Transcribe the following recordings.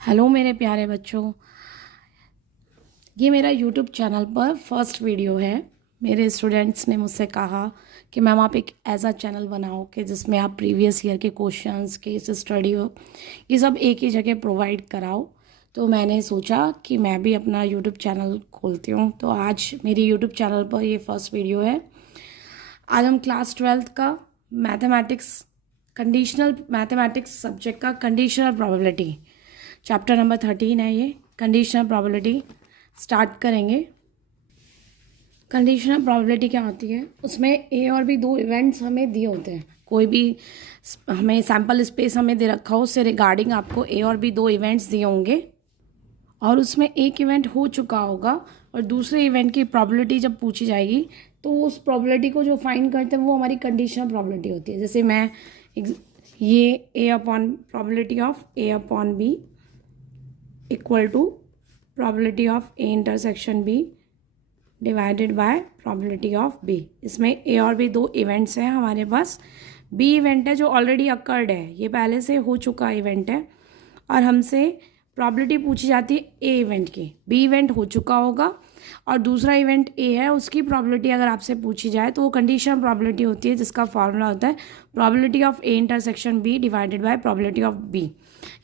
Hello मेरे प्यारे बच्चों, ये मेरा यूट्यूब चैनल पर फर्स्ट वीडियो है। मेरे स्टूडेंट्स ने मुझसे कहा कि मैम आप एक ऐसा चैनल बनाओ कि जिसमें आप प्रीवियस ईयर के क्वेश्चंस, केस स्टडी हो, ये सब एक ही जगह प्रोवाइड कराओ। तो मैंने सोचा कि मैं भी अपना यूट्यूब चैनल खोलती हूँ। तो आज मेरी यूट्यूब चैनल पर ये फर्स्ट वीडियो है। आज हम क्लास 12th का मैथमेटिक्स, कंडीशनल मैथमेटिक्स सब्जेक्ट का कंडीशनल प्रोबेबिलिटी चैप्टर नंबर 13 है, ये कंडीशनल प्रोबेबिलिटी स्टार्ट करेंगे। कंडीशनल प्रोबेबिलिटी क्या होती है? उसमें ए और बी दो इवेंट्स हमें दिए होते हैं। कोई भी हमें सैम्पल स्पेस हमें दे रखा हो, उससे रिगार्डिंग आपको ए और बी दो इवेंट्स दिए होंगे और उसमें एक इवेंट हो चुका होगा और दूसरे इवेंट की प्रोबेबिलिटी जब पूछी जाएगी तो उस प्रोबेबिलिटी को जो फाइंड करते हैं वो हमारी कंडीशनल प्रोबेबिलिटी होती है। जैसे मैं ये A upon probability of A upon B equal to probability of A intersection B divided by probability of B. इसमें ए और बी दो इवेंट्स हैं हमारे पास। बी इवेंट है जो ऑलरेडी अकर्ड है, ये पहले से हो चुका इवेंट है और हमसे प्रोबेबिलिटी पूछी जाती है ए इवेंट की। बी इवेंट हो चुका होगा और दूसरा इवेंट ए है, उसकी प्रोबेबिलिटी अगर आपसे पूछी जाए तो वो कंडीशनल प्रोबेबिलिटी होती है, जिसका फॉर्मूला होता है probability of A intersection B divided by probability of B.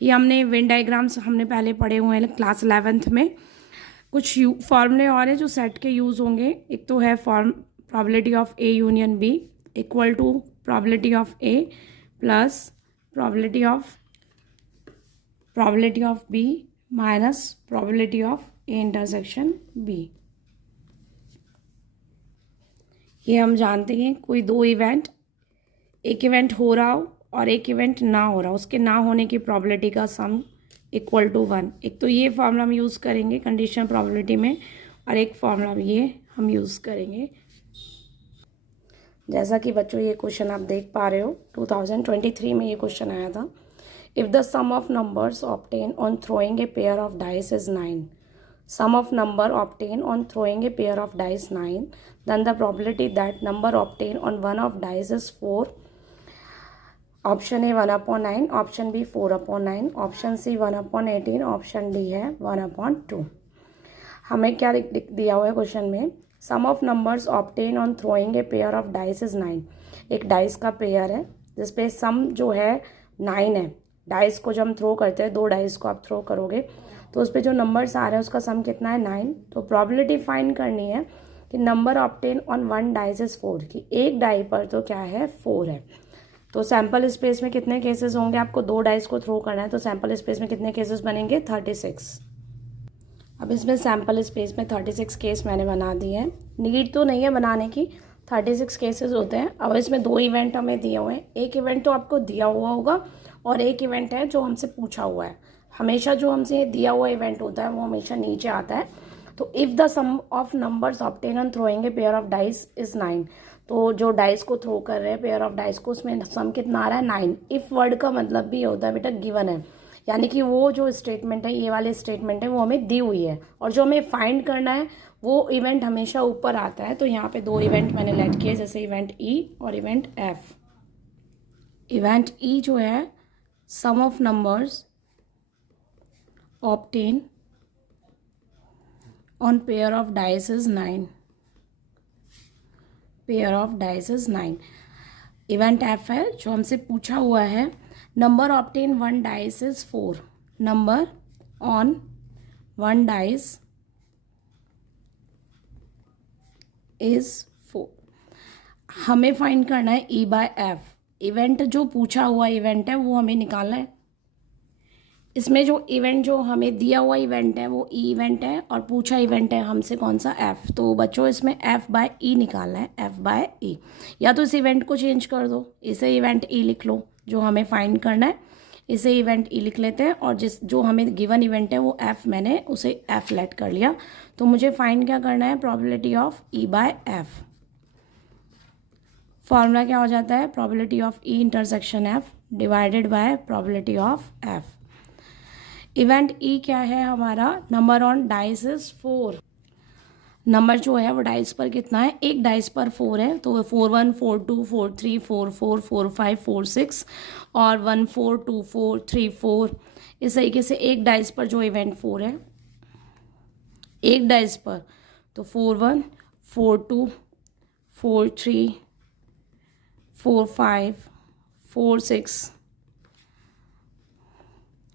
ये हमने वेन डायग्राम्स हमने पहले पढ़े हुए हैं क्लास 11th में। कुछ फॉर्मूले और हैं जो सेट के यूज़ होंगे। एक तो है probability of A union B equal to probability of A plus probability of B minus probability of A intersection B. ये हम जानते हैं कोई दो इवेंट, एक इवेंट हो रहा हो और एक इवेंट ना हो रहा, उसके ना होने की प्रोबेबिलिटी का सम इक्वल टू 1। एक तो ये फॉर्मूला हम यूज़ करेंगे कंडीशनल प्रोबेबिलिटी में और एक फॉर्मूला ये हम यूज़ करेंगे। जैसा कि बच्चों ये क्वेश्चन आप देख पा रहे हो, 2023 में ये क्वेश्चन आया था। If the sum of numbers obtain on throwing a pair of dice is 9, sum of number obtained on throwing a pair of dice 9, then the probability that number obtained on one of dice is 4. Option A 1/9, option B 4/9, option C 1/18, option D है 1/2। हमें क्या दिया हुआ है question में? Sum of numbers obtain on throwing a pair of dice is 9। एक dice का pair है जिसपे सम जो है 9 है। डाइस को जब हम थ्रो करते हैं, दो डाइस को आप थ्रो करोगे तो उस पर जो नंबर्स आ रहे हैं उसका सम कितना है? 9। तो प्रोबेबिलिटी फाइंड करनी है कि number obtain on one dice is 4, कि एक डाई पर तो क्या है? 4 है। तो सैम्पल स्पेस में कितने केसेस होंगे? आपको दो डाइस को थ्रो करना है तो सैम्पल स्पेस में कितने केसेस बनेंगे? 36। अब इसमें सैम्पल स्पेस में 36 केस मैंने बना दिए हैं। नीड तो नहीं है बनाने की, 36 केसेस होते हैं। अब इसमें दो इवेंट हमें दिए हुए हैं। एक इवेंट तो आपको दिया हुआ होगा और एक इवेंट है जो हमसे पूछा हुआ है। हमेशा जो हमसे दिया हुआ इवेंट होता है वो हमेशा नीचे आता है। तो if the sum of numbers obtain on throwing a pair of dice is 9, तो जो डाइस को थ्रो कर रहे हैं पेयर ऑफ डाइस को, उसमें सम कितना आ रहा है? 9। इफ़ वर्ड का मतलब भी होता है बेटा गिवन है, यानी कि वो जो स्टेटमेंट है, ये वाले स्टेटमेंट है, वो हमें दी हुई है और जो हमें फाइंड करना है वो इवेंट हमेशा ऊपर आता है। तो यहाँ पे दो इवेंट मैंने लेट किए, जैसे इवेंट ई और इवेंट एफ। इवेंट ई जो है sum of numbers obtain on pair of dice is 9, pair of dice is 9। Event F है जो हमसे पूछा हुआ है number obtain one dice is 4, number on one dice is 4। हमें फाइंड करना है ई बाय एफ। इवेंट जो पूछा हुआ इवेंट है वो हमें निकालना है। इसमें जो इवेंट जो हमें दिया हुआ इवेंट है वो ई इवेंट है और पूछा इवेंट है हमसे कौन सा? एफ। तो बच्चों इसमें एफ बाय ई निकालना है, एफ बाय ई। या तो इस इवेंट को चेंज कर दो, इसे इवेंट ई लिख लो, जो हमें फाइंड करना है इसे इवेंट ई लिख लेते हैं और जो हमें गिवन इवेंट है वो एफ, मैंने उसे एफ लेट कर लिया। तो मुझे फाइंड क्या करना है? Probability of E by F. Formula क्या हो जाता है? Probability of E intersection F divided by probability of F. Event E क्या है हमारा? Number on dice is 4। Number जो है वो डाइस पर कितना है? एक डाइस पर 4 है, तो 4 1 4 2 4 3 4 4 4 5 4 6 और 1 4 2 4 3 4 इस तरीके से एक डाइस पर जो इवेंट 4 है, एक डाइस पर, तो 4-1, 4-2, 4-3, 4-5, 4-6,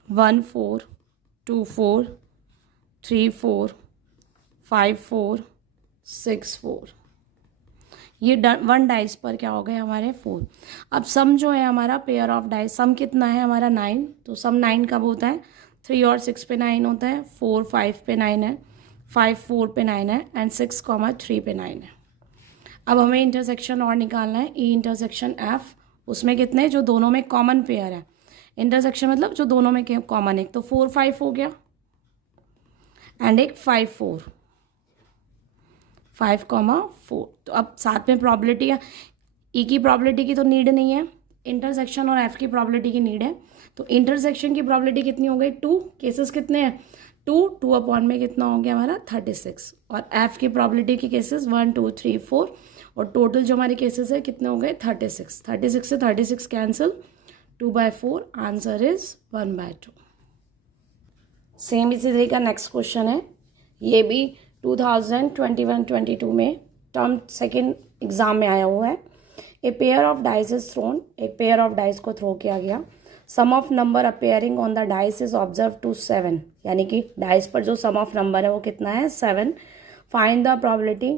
1-4, 2-4, 3-4, 5-4, 6-4। ये 1 डाइस पर क्या हो गए हमारे 4। अब सम जो है हमारा पेयर ऑफ डाइस, सम कितना है हमारा 9, तो सम 9 कब होता है, 3 और 6 पे 9 होता है, 4 5 पे 9 है, 5 4 पे 9 है, एंड 6 3 पे 9 है। अब हमें इंटरसेक्शन और निकालना है, ई इंटरसेक्शन एफ, उसमें कितने, जो दोनों में कॉमन पेयर है, इंटरसेक्शन मतलब जो दोनों में कॉमन, एक तो 4 5 हो गया एंड एक 5 4, 5,4। तो अब साथ में प्रॉबिलिटी है, ई की प्रॉबिलिटी की तो नीड नहीं है, इंटरसेक्शन और एफ की प्रॉबिलिटी की नीड है। तो इंटरसेक्शन की प्रॉबिलिटी कितनी हो गई, 2, केसेस कितने हैं, 2 अपॉन में कितना हो गया हमारा 36, और एफ की प्रॉबिलिटी के केसेस 1 2 3 4, और टोटल जो हमारे केसेस है कितने हो गए 36। 36 से 36 कैंसिल, 2/4, आंसर इज 1/2। सेम इसी तरह का नेक्स्ट क्वेश्चन है, ये भी 2021-22 में टर्म सेकेंड एग्जाम में आया हुआ है। A pair of dice is thrown, एक पेयर ऑफ डाइस को थ्रो किया गया, sum of number appearing on the dice is observe to 7, यानी कि डाइस पर जो सम ऑफ नंबर है वो कितना है 7। Find the probability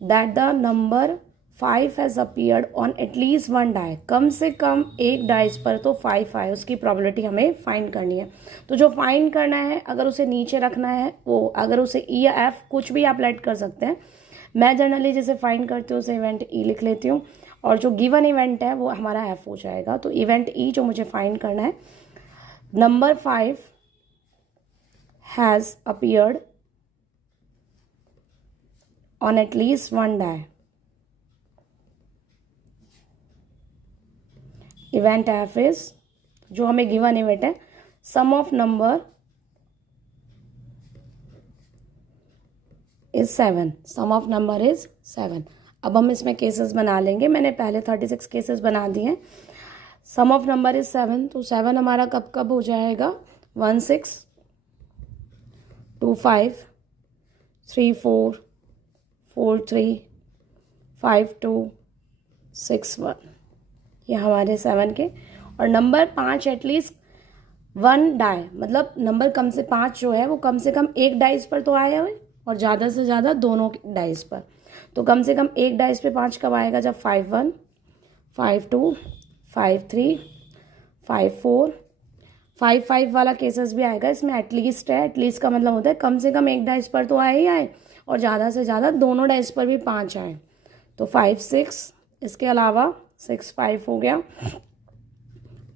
that the number 5 has appeared on at least 1 die, कम से कम एक डाइस पर तो 5 आए, उसकी प्रोबेबिलिटी हमें फाइंड करनी है। तो जो फाइंड करना है, अगर उसे नीचे रखना है वो, अगर उसे ई या एफ कुछ भी आप लेट कर सकते हैं, मैं जनरली जैसे फाइंड करती हूँ उसे इवेंट ई लिख लेती हूँ, और जो गिवन इवेंट है वो हमारा एफ हो जाएगा। तो इवेंट ई जो मुझे फाइंड करना है, number 5 has appeared on at least 1 die, event F is, जो हमें गिवन इवेंट है, sum of number is 7, sum of number is 7। अब हम इसमें केसेस बना लेंगे, मैंने पहले 36 केसेस बना दिए हैं। सम ऑफ नंबर इज 7, तो 7 हमारा कब कब हो जाएगा, 1 6, 2 5, 3 4, 4 3, 5 2, 6 1, ये हमारे 7 के। और नंबर 5 एटलीस्ट 1 डाई, मतलब नंबर कम से 5 जो है वो कम से कम एक डाइस पर तो आया है, और ज़्यादा से ज़्यादा दोनों डाइस पर। तो कम से कम एक डाइस पे 5 कब आएगा, जब 5 1, 5 2, 5 3, 5 4, 5 5 वाला केसेस भी आएगा, इसमें एटलीस्ट है, एटलीस्ट का मतलब होता है कम से कम एक डाइस पर तो आए ही आए, और ज़्यादा से ज़्यादा दोनों डाइस पर भी 5 आए। तो 5 6, इसके अलावा 6 5 हो गया,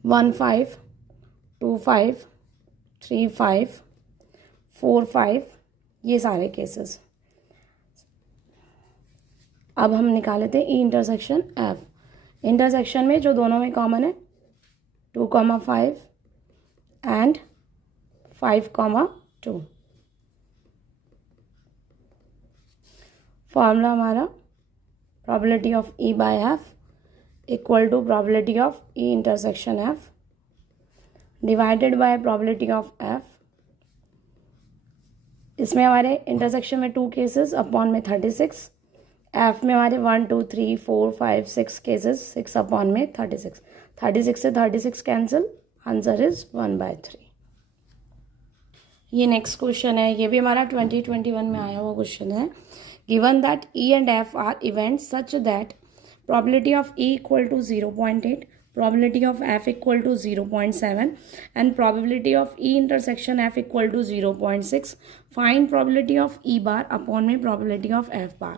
1 5, 2 5, 3 5, 4 5, ये सारे केसेस। अब हम निकाल लेते हैं ई इंटरसेक्शन एफ। इंटरसेक्शन में जो दोनों में कॉमन है 2,5 एंड 5,2। फॉर्मूला हमारा probability of E by F equal to probability of E intersection F divided by probability of F. इसमें हमारे इंटरसेक्शन में 2 केसेस अपॉन में 36, एफ में हमारे 1 2 3 4 5 6 केसेस, 6 अपॉन में 36, 36 से 36 कैंसिल, आंसर इज 1/3। ये नेक्स्ट क्वेश्चन है, ये भी हमारा 2021 में आया हुआ क्वेश्चन है। Given that E and F R events such that probability of E equal to 0.8, probability of F equal to 0.7 and probability of E intersection F equal to 0.6. Find probability of E bar upon में probability of F bar.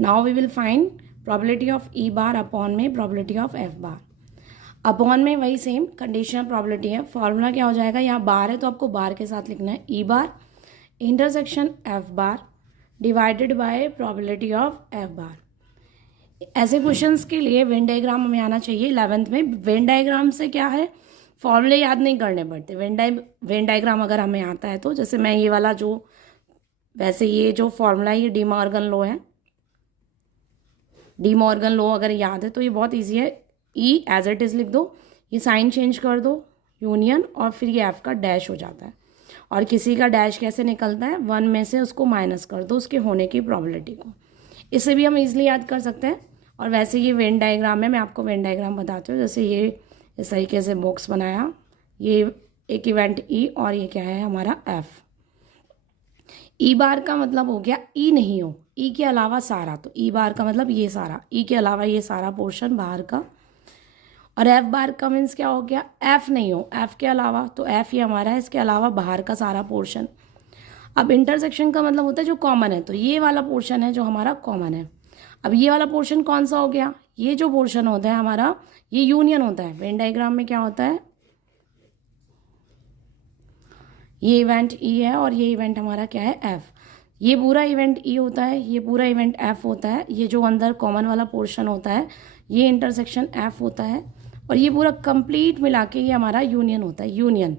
Now we will find probability of E bar upon में probability of F bar. Upon में वही same conditional probability है। Formula क्या हो जाएगा, यहाँ बार है तो आपको बार के साथ लिखना है, E bar intersection F bar divided by probability of F bar. ऐसे क्वेश्चंस के लिए वेन डायग्राम हमें आना चाहिए 11th में। वेन डायग्राम से क्या है, फॉर्मूले याद नहीं करने पड़ते। वेन डायग्राम अगर हमें आता है तो, जैसे मैं ये वाला जो, वैसे ये जो फॉर्मूला है ये डी मॉर्गन लॉ है, डी मॉर्गन लॉ अगर याद है तो ये बहुत ईजी है। ई एज इट इज़ लिख दो, ये साइन चेंज कर दो यूनियन, और फिर ये एफ का डैश हो जाता है। और किसी का डैश कैसे निकलता है, 1 में से उसको माइनस कर दो उसके होने की प्रोबेबिलिटी को। इसे भी हम इजीली याद कर सकते हैं। और वैसे ये वेन डायग्राम है, मैं आपको वेन डायग्राम बताती हूँ। जैसे ये इस तरीके से बॉक्स बनाया, ये एक इवेंट ई और ये क्या है हमारा एफ। ई बार का मतलब हो गया ई नहीं हो, ई के अलावा सारा, तो ई बार का मतलब ये सारा, ई के अलावा ये सारा पोर्शन बाहर का। और एफ बार का मीन्स क्या हो गया, एफ नहीं हो, एफ के अलावा, तो एफ ये हमारा है, इसके अलावा बाहर का सारा पोर्शन। अब इंटरसेक्शन का मतलब होता है जो कॉमन है, तो ये वाला पोर्शन है जो हमारा कॉमन है। अब ये वाला पोर्शन कौन सा हो गया, ये जो पोर्शन होता है हमारा, ये यूनियन होता है। वेन डायग्राम में क्या होता है, ये इवेंट ई है और ये इवेंट हमारा क्या है, एफ। ये पूरा इवेंट ई होता है, ये पूरा इवेंट एफ होता है। ये जो अंदर कॉमन वाला पोर्शन होता है ये इंटरसेक्शन एफ होता है। और ये पूरा कंप्लीट मिला के ये हमारा यूनियन होता है, यूनियन।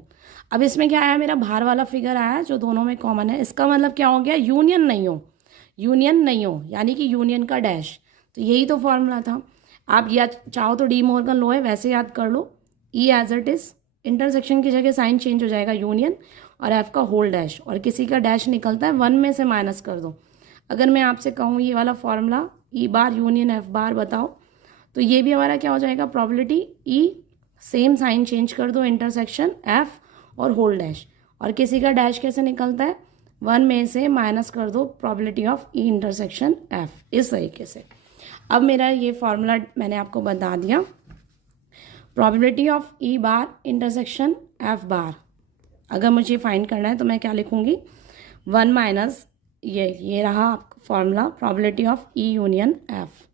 अब इसमें क्या आया, मेरा बाहर वाला फिगर आया जो दोनों में कॉमन है। इसका मतलब क्या हो गया, यूनियन नहीं हो, यूनियन नहीं हो यानी कि यूनियन का डैश। तो यही तो फॉर्मूला था। आप या चाहो तो डी मॉर्गन लॉ है वैसे याद कर लो, ई एज इट इज, इंटरसेक्शन की जगह साइन चेंज हो जाएगा यूनियन और एफ का होल डैश, और किसी का डैश निकलता है 1 में से माइनस कर दो। अगर मैं आपसे कहूँ ये वाला फॉर्मूला ई बार यूनियन एफ बार बताओ, तो ये भी हमारा क्या हो जाएगा, probability E, same sign change कर दो, इंटरसेक्शन एफ और होल डैश, और किसी का डैश कैसे निकलता है, 1 में से माइनस कर दो probability of E intersection F, इस तरीके से। अब मेरा ये फॉर्मूला मैंने आपको बता दिया, probability of E bar intersection F बार। अगर मुझे फाइंड करना है तो मैं क्या लिखूंगी, 1 माइनस ये रहा formula, probability of E union F.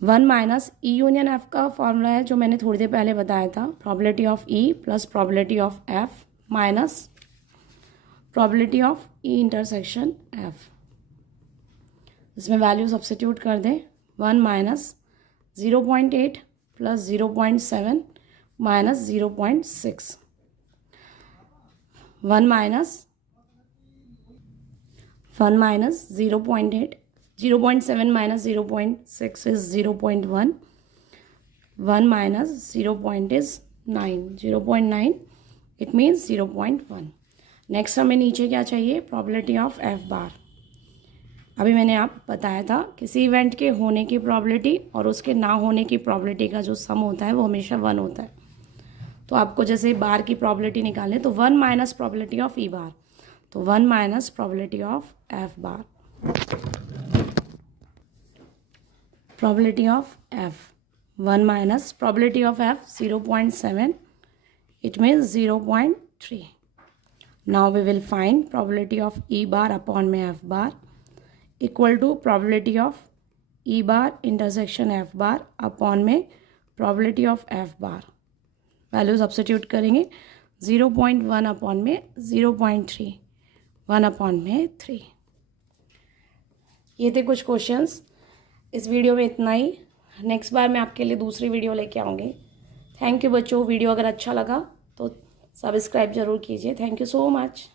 1 minus E union F का फॉर्मूला है जो मैंने थोड़ी देर पहले बताया था, probability of E plus probability of F minus probability of E intersection F. इसमें वैल्यू सब्स्टिट्यूट कर दें, 1 minus 0.8 plus 0.7 minus 0.6, 1 minus 0.8, 0.7 minus 0.6 is 0.1, 1 minus 0. is 9, 0.9 it means 0.1। Next हमें नीचे क्या चाहिए, प्रोबेबिलिटी ऑफ एफ बार। अभी मैंने आप बताया था किसी इवेंट के होने की प्रोबेबिलिटी और उसके ना होने की प्रोबेबिलिटी का जो सम होता है वो हमेशा 1 होता है। तो आपको जैसे बार की प्रोबेबिलिटी निकालें तो 1 माइनस प्रोबेबिलिटी ऑफ ई बार, तो 1 minus probability of F bar, probability of f, 1 minus probability of f 0.7, it means 0.3। now we will find probability of e bar upon में f bar equal to probability of e bar intersection f bar upon में probability of f bar। Value substitute करेंगे, 0.1 upon में 0.3, 1 upon में 3। ये थे कुछ questions. इस video में इतना ही, नेक्स्ट बार मैं आपके लिए दूसरी वीडियो लेके आऊँगी। थैंक यू बच्चों, वीडियो अगर अच्छा लगा तो सब्सक्राइब ज़रूर कीजिए। Thank you so much.